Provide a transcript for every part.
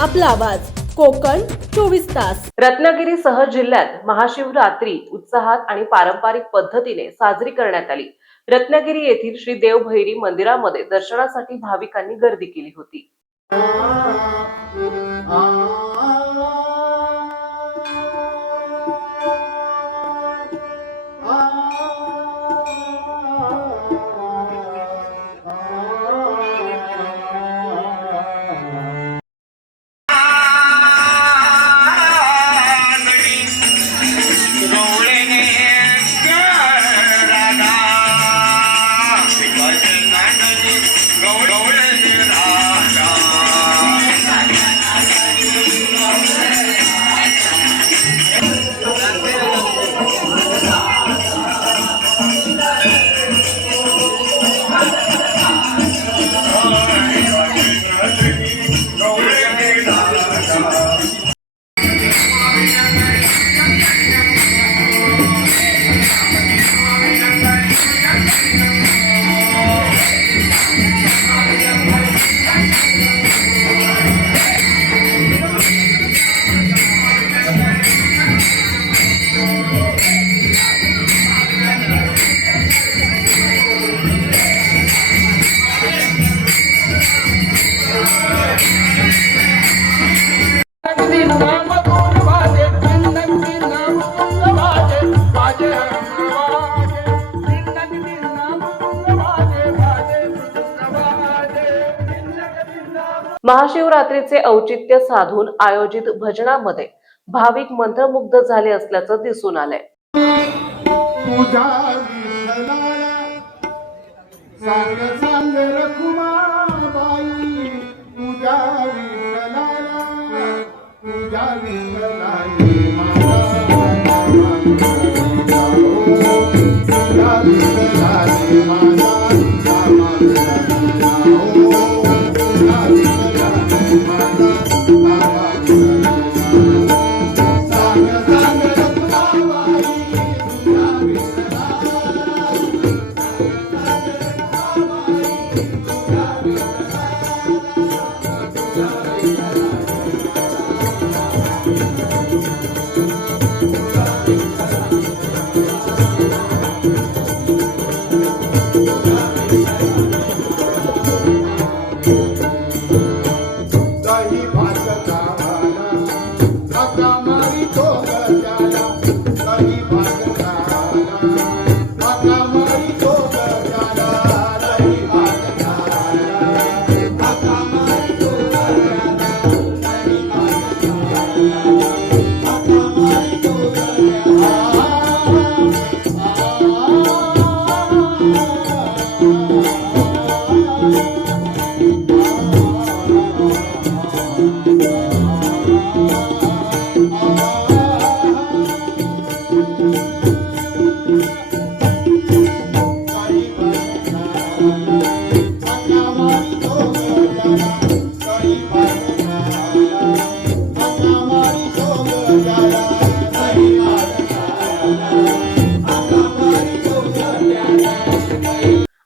आपला आवाज. कोकण चोवीस तास. रत्नागिरीसह जिल्ह्यात महाशिवरात्री उत्साहात आणि पारंपरिक पद्धतीने साजरी करण्यात आली. रत्नागिरी येथील श्री देवभैरी मंदिरामध्ये दर्शनासाठी भाविकांनी गर्दी केली होती. God. महाशिवरात्रीचे औचित्य साधून आयोजित भजनामध्ये भाविक मंत्रमुग्ध झाले असल्याचं दिसून आलंय. तुझ्या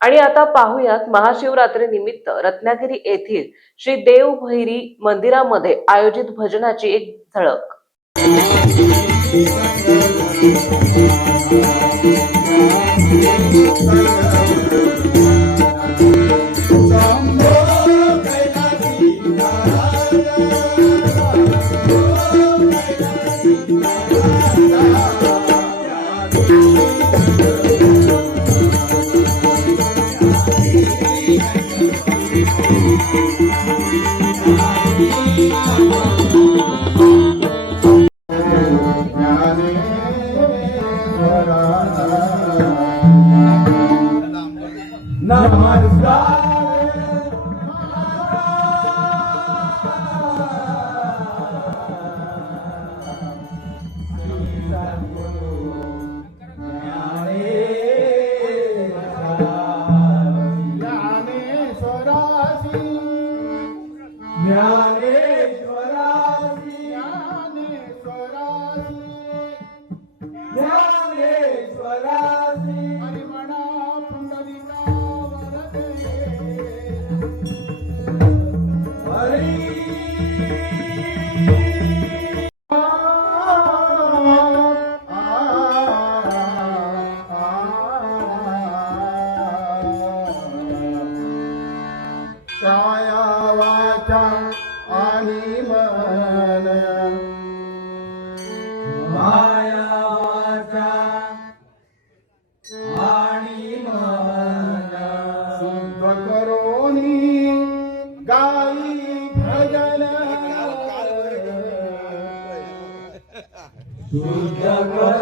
आणि आता पाहूयात महाशिवरात्री निमित्त रत्नागिरी येथील श्री देवभैरी मंदिरामध्ये आयोजित भजनाची एक झळक. ज्ञानेश्वरासी ज्ञानेश्वरासी आणि शुद्ध करोनी गाई भजन. शुद्ध कर